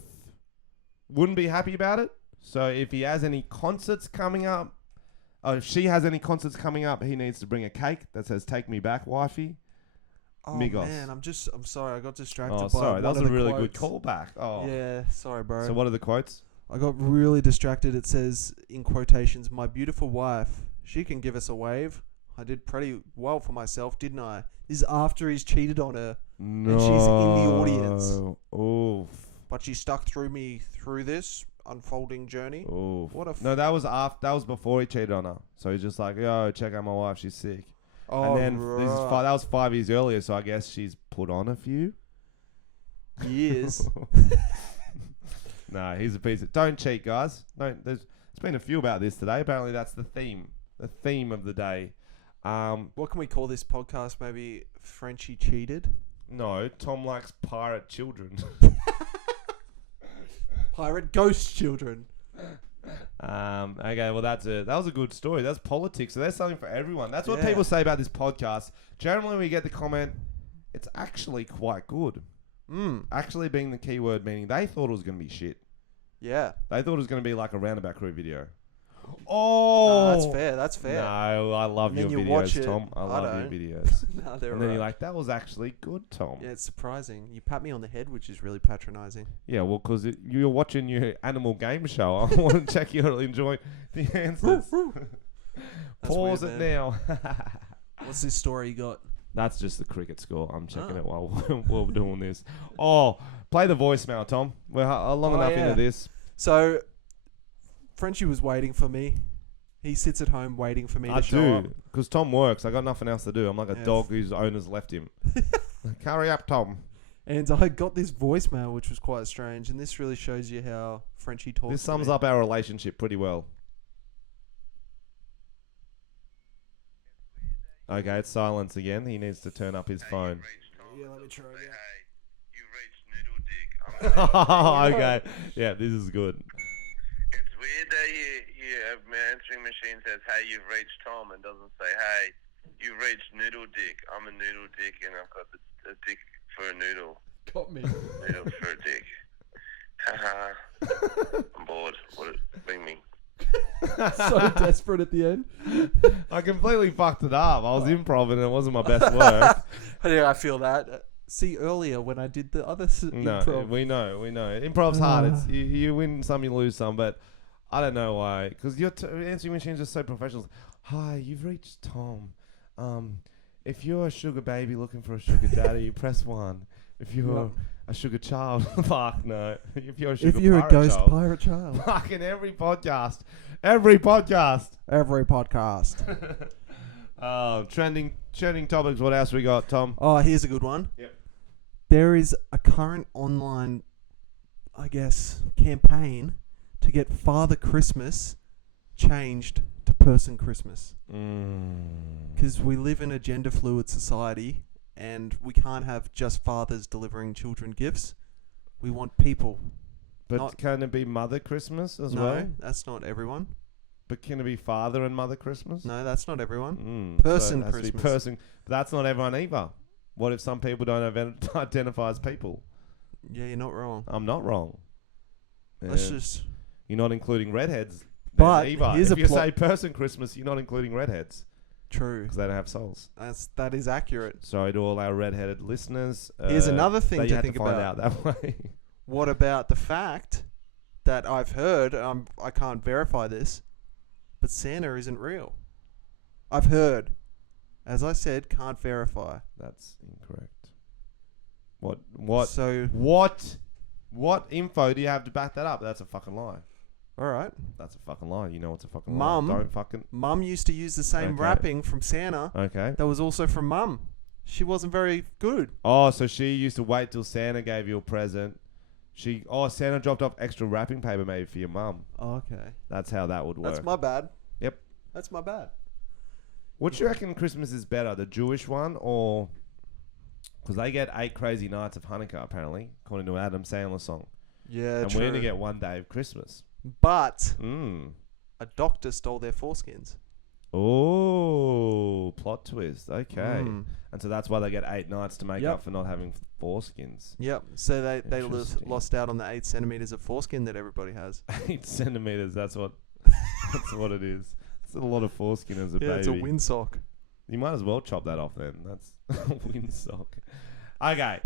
wouldn't be happy about it. So if he has any concerts coming up, if she has any concerts coming up, he needs to bring a cake that says "Take me back, wifey." Oh Migos. man, I'm sorry. I got distracted. Oh, by sorry, that one was of a the really good quotes. callback. Oh, Yeah, sorry, bro. So what are the quotes? I got really distracted. It says in quotations, "My beautiful wife, she can give us a wave. I did pretty well for myself, didn't I?" This is after he's cheated on her, No. she's in the audience. Oof. but she stuck through me through this unfolding journey. Oof. What a f- No, that was after. That was before he cheated on her. So he's just like, "Yo, check out my wife. She's sick." Oh, And then this is right. that was 5 years earlier. So I guess she's put on a few. Years. Nah, he's a piece of... Don't cheat, guys. There's been a few about this today. Apparently that's the theme. The theme of the day. What can we call this podcast? Maybe Frenchy cheated? No, Tom likes pirate children. Pirate ghost children. Okay, well that was a good story. That's politics. So there's something for everyone. That's what Yeah. people say about this podcast. Generally, we get the comment, it's actually quite good. Actually being the key word, meaning they thought it was going to be shit. Yeah. They thought it was going to be like a Roundabout Crew video. Oh, that's fair. That's fair. No, I love And your then you watch videos, it. Tom. I love don't. your videos. No, they're And then you're alright. like, that was actually good, Tom. Yeah, it's surprising. You pat me on the head, which is really patronising. Yeah, well, because you're watching your animal game show. I want to check you'll enjoy the answers. Pause weird, it man. now. What's this story you got? That's just the cricket score. I'm checking Oh. it while we're doing this. Oh, play the voicemail, Tom. We're long enough yeah. into this. So, Frenchy was waiting for me. He sits at home waiting for me I to show up. do, because Tom works. I got nothing else to do. I'm like a Yeah. dog whose owners left him. Like, hurry up, Tom. And I got this voicemail, which was quite strange. And this really shows you how Frenchy talks. This to sums me. up our relationship pretty well. Okay, it's silence again. He needs to turn up his phone. Yeah, let me try again. You reached noodle dick. I'm Okay, yeah, this is good. It's weird that you have my answering machine says, "Hey, you've reached Tom," and doesn't say, "Hey, you reached noodle dick." I'm a noodle dick, and I've got a dick for a noodle. Got me. Noodle for a dick. Haha. I'm bored. Bring me. So desperate at the end. I completely fucked it up. I was improv and it wasn't my best work. Yeah, I feel that. See, earlier when I did the other No, improv. we know. Improv's hard. It's you win some, you lose some, but I don't know why. Because your answering machines are so professional. Hi, you've reached Tom. If you're a sugar baby looking for a sugar daddy, press 1. If you're a sugar child, fuck no. If you're a sugar if you're a pirate ghost child, pirate child. fucking every podcast. Every podcast. Trending topics. What else we got, Tom? Oh, here's a good one. Yep. There is a current online, I guess, campaign to get Father Christmas changed to Person Christmas. Because we live in a gender fluid society and we can't have just fathers delivering children gifts. We want people. But Not- can it be Mother Christmas as No, well? that's not everyone. But can it be Father and Mother Christmas? No, that's not everyone. So Person it has to be Christmas. person. But that's not everyone either. What if some people don't identify as people? Yeah, you're not wrong. I'm not wrong. Let's Yeah. just... You're not including redheads. But either. here's If a you plot- say person Christmas, you're not including redheads True. because they don't have souls. That is accurate. Sorry to all our redheaded listeners. Here's another thing that to you had think to find about. out that way. What about the fact that I've heard, I can't verify this, but Santa isn't real? I've heard. As I said, can't verify. That's incorrect. What? So, What info do you have to back that up? That's a fucking lie. alright. That's a fucking lie. You know it's a fucking Mum. lie. Don't fucking... Mum used to use the same Okay. wrapping from Santa Okay. that was also from Mum. She wasn't very good. Oh, so she used to wait till Santa gave you a present. Santa dropped off extra wrapping paper maybe for your mum. Oh, okay. That's how that would work. That's my bad. Yep. That's my bad. What do you reckon Christmas is better, the Jewish one or... Because they get 8 crazy nights of Hanukkah, apparently, according to Adam Sandler's song. Yeah, And true. we only get 1 day of Christmas. But Mm. a doctor stole their foreskins. Oh, plot twist. Okay. Mm. And so that's why they get 8 nights to make Yep. up for not having foreskins. Yep. So they Interesting. lost out on the 8 centimeters of foreskin that everybody has. 8 centimeters, that's what it is. It's a lot of foreskin as a Yeah, baby. it's a windsock. You might as well chop that off then. That's windsock. Okay.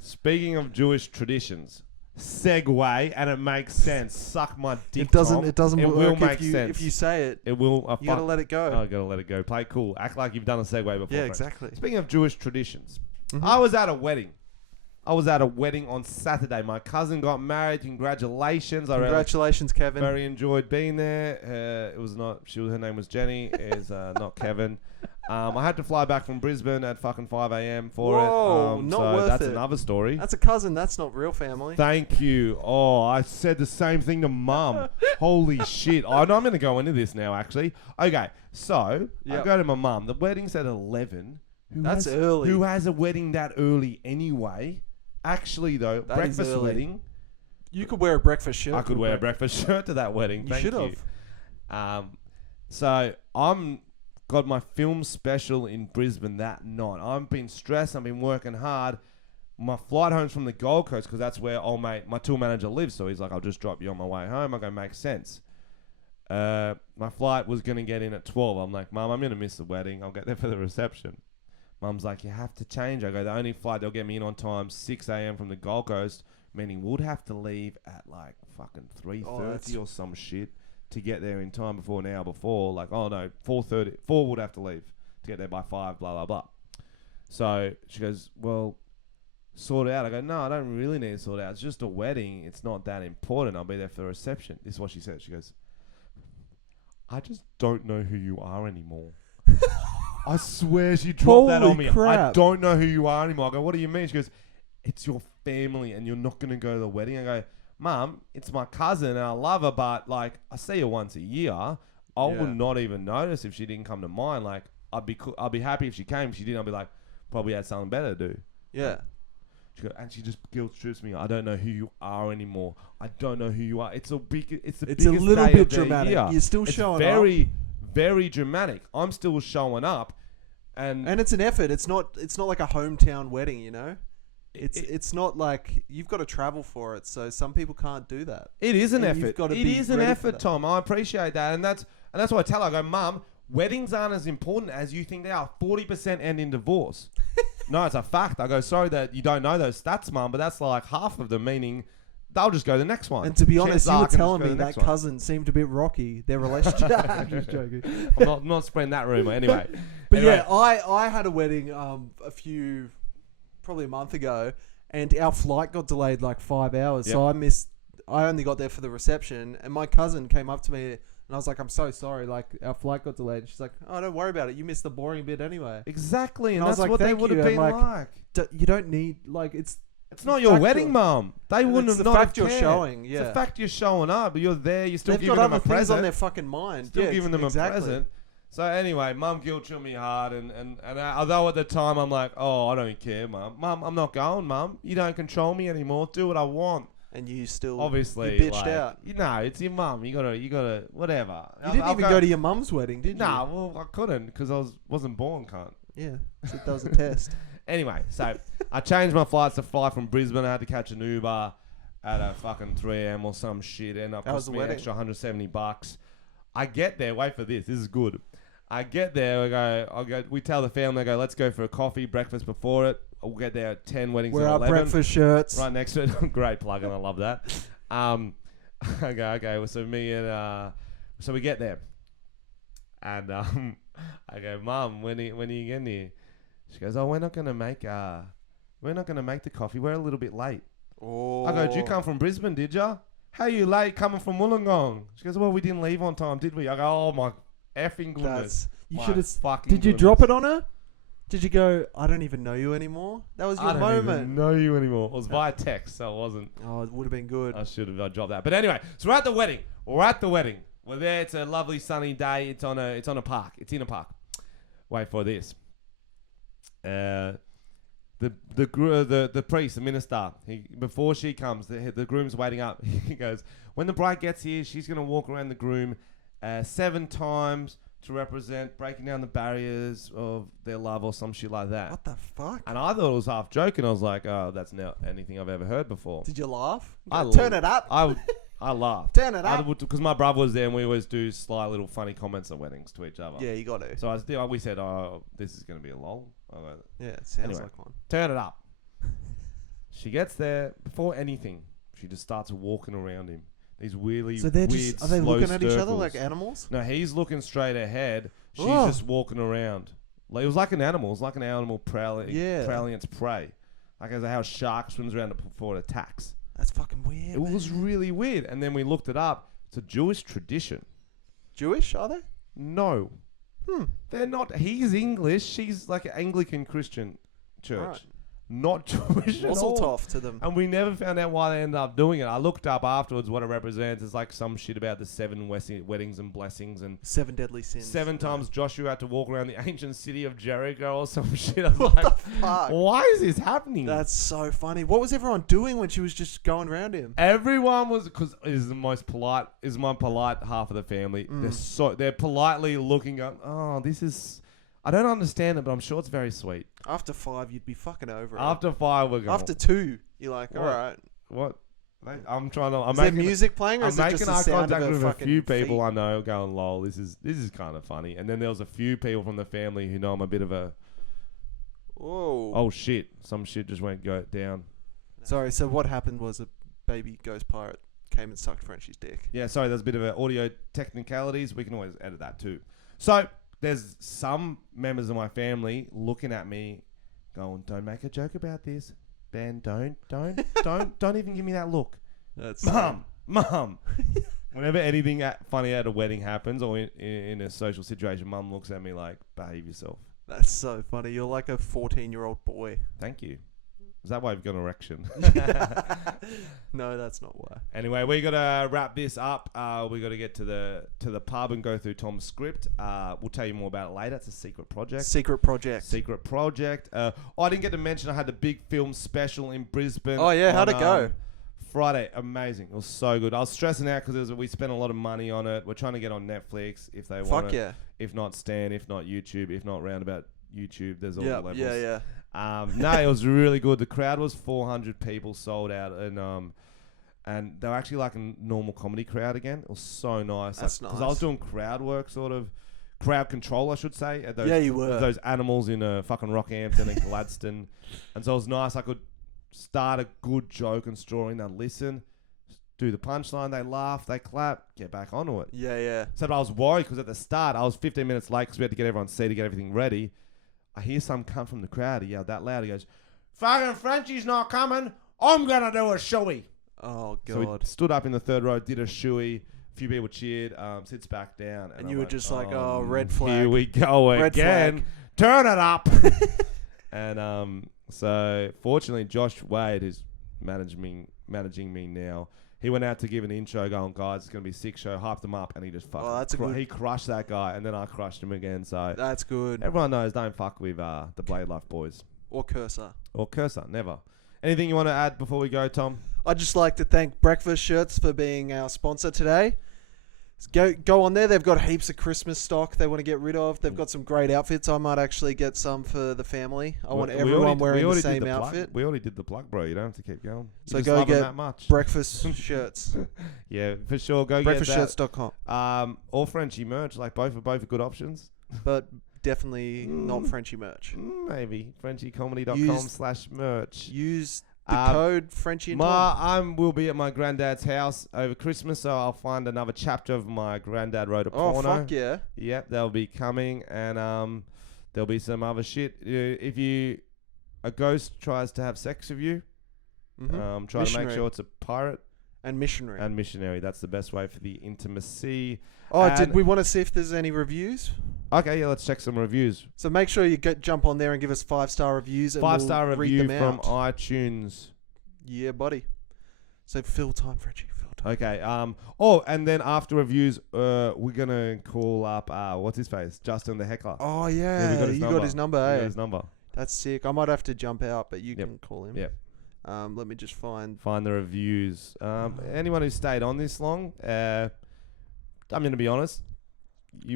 Speaking of Jewish traditions, segue, and it makes sense. Suck my dick, It doesn't. Tom. It doesn't It work will make if sense. you say it. It will. You gotta let it go. Oh, gotta let it go. Play cool. Act like you've done a segue before. yeah, Frank. exactly. Speaking of Jewish traditions, Mhm. I was at a wedding. On Saturday. My cousin got married. Congratulations! I really Congratulations, Kevin. very enjoyed being there. It was not. Her name was Jenny. Is not Kevin. I had to fly back from Brisbane at fucking 5 a.m. for Whoa, it. not so worth that's it. another story. That's a cousin. That's not real family. Thank you. Oh, I said the same thing to Mum. Holy shit. I'm going to go into this now, actually. Okay, so I Yep. go to my mum. The wedding's at 11. That's early. Who has a wedding that early anyway? Actually, though, That is breakfast early. wedding. You could wear a breakfast shirt. I could to wear a breakfast shirt to that wedding. You Thank should you. have. So I'm got my film special in Brisbane that night. I've been stressed. I've been working hard. My flight home's from the Gold Coast because that's where my tour manager lives. So he's like, I'll just drop you on my way home. I go, makes sense. My flight was going to get in at 12. I'm like, Mum, I'm going to miss the wedding. I'll get there for the reception. Mum's like, you have to change. I go, the only flight they'll get me in on time, 6 a.m. from the Gold Coast, meaning would have to leave at like fucking 3:30 or some shit to get there in time before an hour before. Like, oh no, 4:30. 4 would have to leave to get there by 5, blah, blah, blah. So she goes, well, sort it out. I go, no, I don't really need to sort it out. It's just a wedding. It's not that important. I'll be there for the reception. This is what she said. She goes, I just don't know who you are anymore. I swear she dropped that on me. Crap. I don't know who you are anymore. I go, what do you mean? She goes, it's your family and you're not going to go to the wedding. I go, Mum, it's my cousin and I love her, but like I see her once a year. I would not even notice if she didn't come to mine. Like I'd be happy if she came. If she didn't, I'd be like, probably had something better to do. Yeah. She goes, and she just guilt trips me. I don't know who you are anymore. I don't know who you are. It's the biggest a day little of bit the dramatic. year. You're still showing very, up. very dramatic. I'm still showing up, and it's an effort. It's not like a hometown wedding, you know. It's not like you've got to travel for it. So some people can't do that. It is an And you've effort. got to It be is an ready for effort, that. Tom. I appreciate that, and that's why I tell her, I go, Mum, weddings aren't as important as you think they are. 40% end in divorce. No, it's a fact. I go, sorry that you don't know those stats, Mum, but that's like half of them, meaning they'll just go to the next one. And to be honest, Chances you are were I can just telling go to me the that next one. cousin seemed a bit rocky. Their relationship. I'm just joking. I'm not spreading that rumor. Anyway. But Anyway. yeah, I had a wedding probably a month ago, and our flight got delayed like 5 hours. So I only got there for the reception, and my cousin came up to me and I was like, I'm so sorry, like our flight got delayed. And she's like, oh, don't worry about it. You missed the boring bit anyway. Exactly, and I was that's like, what they "Thank would have you." been I'm like. You don't need it's It's not your fact wedding, you're- Mum. They and wouldn't it's have the not fact have you're cared. showing, It's yeah. the fact you're showing up, but you're there. You're still they've giving got them other a things present. on their fucking mind. Still Yeah, giving them exactly. a present. So anyway, Mum guilt tripped me hard, and although at the time I'm like, oh, I don't care, Mum. Mum, I'm not going, Mum. You don't control me anymore. Do what I want. And you still Obviously, you bitched like, out. You know, it's your mum. You gotta, whatever. You didn't even go to your mum's wedding, did you? Nah, well, I couldn't because I wasn't born, cunt. Yeah, so that was a test. Anyway, so I changed my flights to fly from Brisbane. I had to catch an Uber at a fucking 3 a.m. or some shit. Ended up That was cost the me an wedding. extra $170. I get there. Wait for this. This is good. I get there. I go. We tell the family. I go. Let's go for a coffee, breakfast before it. We'll get there at 10. Weddings Wear at our 11. breakfast shirts. Right next to it. Great plug, and I love that. I go, okay. Well, so me and so we get there, and I go, Mum, when are you getting here? She goes, oh, we're not gonna make the coffee. We're a little bit late. Oh. I go, did you come from Brisbane, did ya? How you late coming from Wollongong? She goes, well, we didn't leave on time, did we? I go, oh my effing goodness. You My should have. fucking Did you goodness. drop it on her? Did you go? I don't even know you anymore. That was your I don't moment. even know you anymore. It was via text, so it wasn't. Oh, it would have been good. I should have dropped that. But anyway, so we're at the wedding. We're there. It's a lovely sunny day. It's on a park. It's in a park. Wait for this. The priest, the minister, before she comes, the groom's waiting up. He goes, when the bride gets here, she's going to walk around the groom 7 times to represent breaking down the barriers of their love or some shit like that. What the fuck? And I thought it was half joking. I was like, oh, that's not anything I've ever heard before. Did you laugh? I Turn it up. I laughed. Turn it up. Because my brother was there and we always do sly little funny comments at weddings to each other. Yeah, you got to. So we said, oh, this is going to be a lol. Yeah, it sounds Anyway. like one. Turn it up. She gets there before anything. She just starts walking around him. These really So they're weird, just are they slow looking at each other circles. like animals? No, he's looking straight ahead. She's Oh. just walking around. Like, it was like an animal. It was like an animal prowling its prey. Like as how a shark swims around before it attacks. That's fucking weird. It was really weird. And then we looked it up. It's a Jewish tradition. Jewish, are they? No. They're not. He's English. She's like an Anglican Christian church. Right. Not Jewish at all. Mazel tov to them. And we never found out why they ended up doing it. I looked up afterwards what it represents. It's like some shit about the 7 weddings and blessings and 7 deadly sins. 7 times Joshua had to walk around the ancient city of Jericho or some shit. I was What like, the fuck? why is this happening? That's so funny. What was everyone doing when she was just going around him? Everyone was, because is my polite half of the family. They're politely looking up. Oh, this is. I don't understand it, but I'm sure it's very sweet. After 5, you'd be fucking over it. After 5, we're going. After 2, you're like, What? all right. What? I'm trying to. Is there music playing, or I'm is it making just the eye sound contact of with her a fucking few people feet? I know, going, "Lol, this is kind of funny." And then there was a few people from the family who know I'm a bit of a. Whoa! Oh shit! Some shit just went down. Sorry. So what happened was a baby ghost pirate came and sucked Frenchy's dick. Yeah, sorry, there's a bit of audio technicalities. We can always edit that too. So there's some members of my family looking at me, going, "Don't make a joke about this, Ben. Don't even give me that look." That's Mum. Whenever anything funny at a wedding happens or in a social situation, Mum looks at me like, "Behave yourself." That's so funny. You're like a 14-year-old boy. Thank you. Is that why you've got an erection? No, that's not why. Anyway, we got to wrap this up. We got to get to the pub and go through Tom's script. We'll tell you more about it later. It's a secret project. Secret project. I didn't get to mention I had the big film special in Brisbane. Oh, yeah. How'd it go? Friday. Amazing. It was so good. I was stressing out because we spent a lot of money on it. We're trying to get on Netflix if they want it. Fuck yeah. If not Stan, if not YouTube, if not roundabout YouTube. There's all the levels. Yeah. No, it was really good. The crowd was 400 people, sold out, and they were actually like a normal comedy crowd again. It was so nice. That's Because nice. I was doing crowd work, sort of crowd control, I should say. At those, Yeah, you were. Those animals in fucking Rockhampton and Gladstone, and so it was nice. I could start a good joke and story, and they'd listen, do the punchline, they laugh, they clap, get back onto it. Yeah. So I was worried because at the start I was 15 minutes late because we had to get everyone's seat to get everything ready. I hear some come from the crowd. He yelled that loud. He goes, "Fucking Frenchy's not coming. I'm going to do a shoey." Oh, God. So we stood up in the third row, did a shoey. A few people cheered, sits back down. And I you were went, just like, oh, red flag. Here we go Red again. flag. Turn it up. And so fortunately, Josh Wade, who's managing me now, he went out to give an intro going, "Guys, it's going to be a sick show." Hyped them up, and he just fucking he crushed that guy, and then I crushed him again. So That's good. everyone knows, don't fuck with the Blade Life boys. Or Cursor. Or Cursor, never. Anything you want to add before we go, Tom? I'd just like to thank Breakfast Shirts for being our sponsor today. Go on there. They've got heaps of Christmas stock they want to get rid of. They've got some great outfits. I might actually get some for the family. I want everyone wearing the same outfit. We already did the plug, bro. You don't have to keep going. So you go love them get that much. Breakfast Shirts. Yeah, for sure. Go Breakfastshirts.com. Or Frenchy merch. Like both are good options. But definitely not Frenchy merch. Maybe FrenchyComedy.com/merch. Use the code Frenchy and Tom. I will be at my granddad's house over Christmas, so I'll find another chapter of my granddad wrote a porno. Oh, fuck yeah. Yep, they'll be coming, and there'll be some other shit. If a ghost tries to have sex with you, try to make sure it's a pirate. And missionary. That's the best way for the intimacy. Oh, did we want to see if there's any reviews? Okay, yeah, let's check some reviews. So make sure you jump on there and give us 5-star reviews. And 5-star we'll review read them from out. iTunes. Yeah, buddy. So fill time, Frenchy. Fill time. Okay. And then after reviews, we're gonna call up what's his face, Justin the Heckler. Oh yeah, we got his number. got his number. We Eh? got his number. That's sick. I might have to jump out, but you can call him. Yep. Let me just find the reviews. Anyone who stayed on this long, I'm gonna be honest.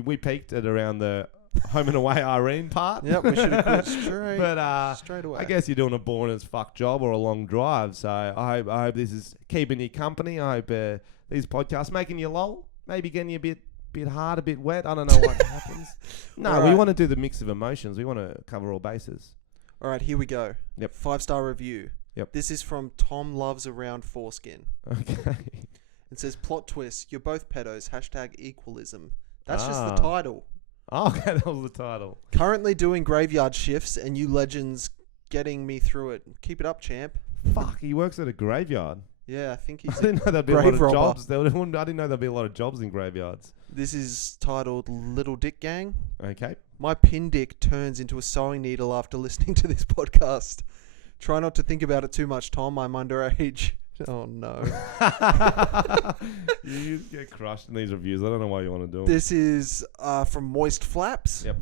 We peaked at around the home and away Irene part. Yep, we should have quit straight. But straight away. I guess you're doing a boring as fuck job or a long drive. So I hope this is keeping you company. I hope these podcasts making you lol, maybe getting you a bit hard, a bit wet. I don't know what happens. No, we want to do the mix of emotions. We want to cover all bases. All right, here we go. Yep. 5-star review. Yep. This is from Tom Loves Around Foreskin. Okay. It says, plot twist, you're both pedos, #equalism. That's just the title. Oh, okay, that was the title. Currently doing graveyard shifts and you legends getting me through it. Keep it up, champ. Fuck, he works at a graveyard. Yeah, I think he's I didn't know there'd be a lot grave of robber. jobs. I didn't know there'd be a lot of jobs in graveyards. This is titled Little Dick Gang. Okay. My pin dick turns into a sewing needle after listening to this podcast. Try not to think about it too much, Tom. I'm underage. Oh, no. You get crushed in these reviews. I don't know why you want to do them. This is from Moist Flaps. Yep.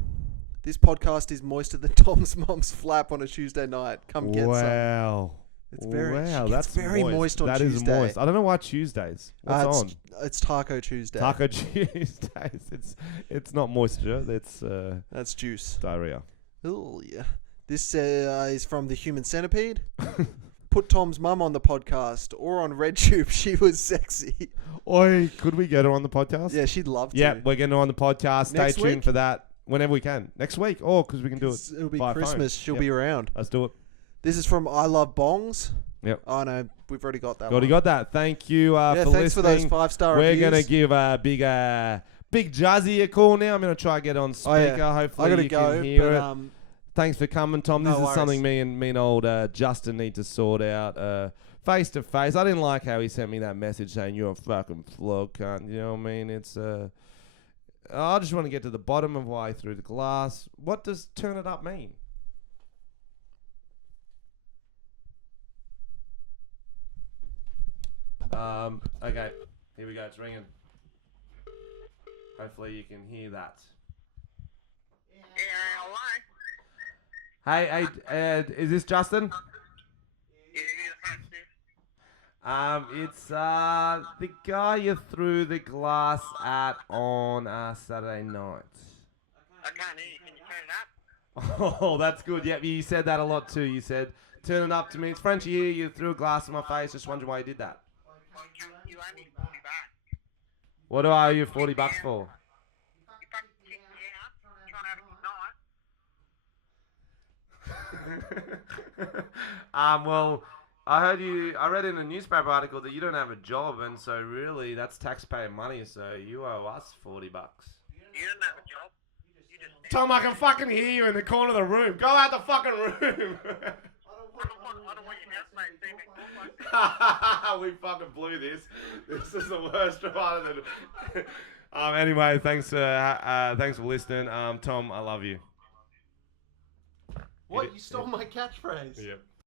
This podcast is moister than Tom's mum's flap on a Tuesday night. Come get some. Wow. It's very, that's very moist on That Tuesday. is moist. I don't know why Tuesdays. What's on? It's Taco Tuesday. Taco Tuesdays. It's not moisture. That's juice. Diarrhea. Oh, yeah. This is from the Human Centipede. put Tom's mum on the podcast or on RedTube. She was sexy. Oi, could we get her on the podcast? Yeah, she'd love to. Yeah, we're getting her on the podcast. Stay Next tuned week? for that whenever we can. Next week. Oh, because we can do it. It'll be by Christmas. phone. She'll Yep. be around. Let's do it. This is from I Love Bongs. Yep. Oh, no. We've already got that Already one. got that. Thank you for thanks listening. for those 5-star We're reviews. going to give a big Jazzy a call now. I'm going to try to get on speaker. Hopefully I gotta you go, can hear but, it. Thanks for coming, Tom. no This is worries. something me and old Justin need to sort out face to face. I didn't like how he sent me that message saying you're a fucking flog cunt. You know what I mean? It's I just want to get to the bottom of why he threw the glass. What does turn it up mean? Okay, here we go. It's ringing. Hopefully you can hear that. Hey, is this Justin? It's the guy you threw the glass at on Saturday night. I can't hear you. Can you turn it up? Oh, that's good. Yep, you said that a lot too. You said, turn it up to me. It's Frenchy here. You threw a glass in my face. Just wondering why you did that. You owe me 40 bucks. What do I owe you $40 for? You fucking kicked me out trying to have a good night. Well, I read in a newspaper article that you don't have a job, and so really that's taxpayer money, so you owe us $40. You don't have a job. You just Tom, I can fucking hear you in the corner of the room. Go out the fucking room. I don't want your housemate seeing me talk like this. We fucking blew this. This is the worst part of it. Anyway, thanks for listening. Tom, I love you. What? You stole my catchphrase. Yep.